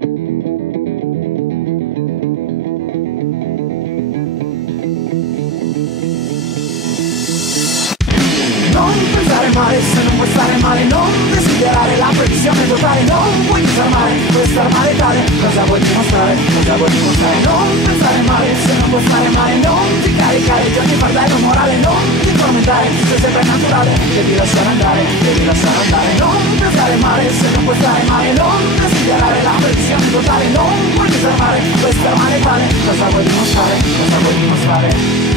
Non pensare male se non vuoi stare male, non desiderare la previsione totale, non vuoi disarmare questa arma letale. Cosa vuoi dimostrare? Cosa vuoi dimostrare? Non pensare male se non vuoi stare male, non ti caricare di ogni fardello morale, non ti tormentare se sempre naturale. Devi lasciare andare, devi lasciare andare. Non pensare male se non vuoi stare male, non desiderare la previsione totale, non vuoi disarmare questa arma letale. Cosa vuoi dimostrare? Cosa vuoi dimostrare?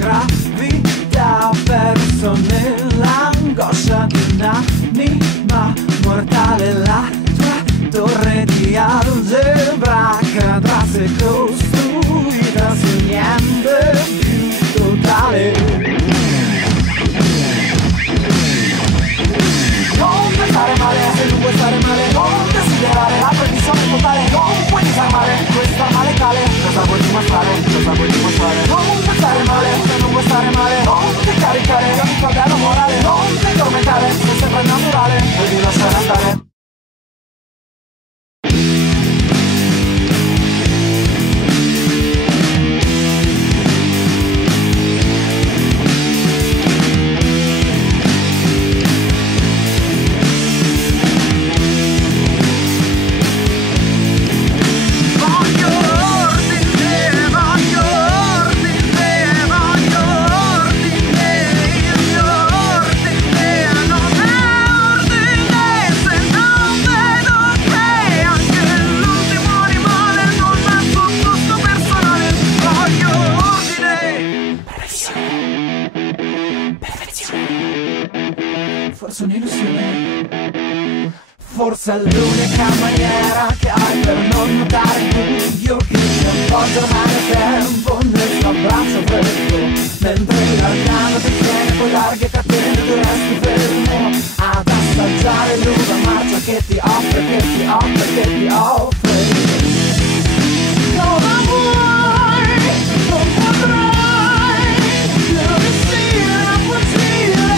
Gravità perso nell'angoscia di un'anima mortale. La tua torre di algebra cadrà se costruita su niente più totale. Non pensare male se non vuoi stare male, non desiderare la previsione totale, non puoi disarmare questa arma letale. Cosa vuoi dimostrare? Cosa vuoi dimostrare? Non pensare male se non vuoi stare male, non ti caricare di ogni fardello morale, non ti tormentare se sembra naturale, devi lasciare andare. Forse un'illusione, forse è l'unica maniera che hai per non notare io che ti appoggio ormai da tempo nel tuo abbraccio freddo, mentre l'arcano ti tiene poi larghe catene tu resti fermo ad assaggiare l'uva marcia che ti offre, che ti offre, che ti offre. Non la vuoi, non potrai, non riuscire a fuggire.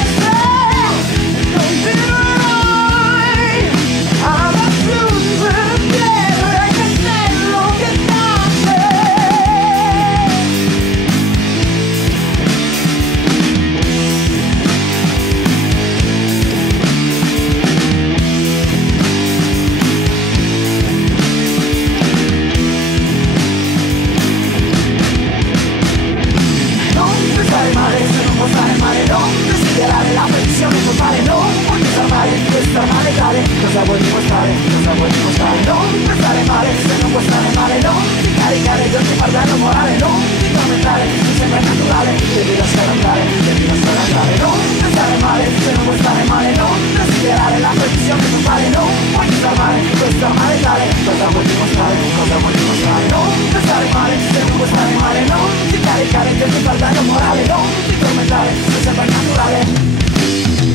La previsione totale, non puoi disarmare questa arma letale. Cosa vuoi dimostrare? Cosa vuoi dimostrare? Non pensare male se non vuoi stare male, non ti caricare di ogni fardello morale, non ti tormentare, ti sembra naturale, devi lasciare andare, devi lasciare andare. Non pensare male se non vuoi stare male, non desiderare la previsione totale, non puoi disarmare questa arma letale. Cosa vuoi dimostrare? Cosa vuoi dimostrare? Non pensare male se non vuoi stare male, non ti caricare di ogni fardello morale, non ti tormentare, ti sembra naturale,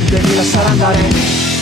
devi lasciare andare.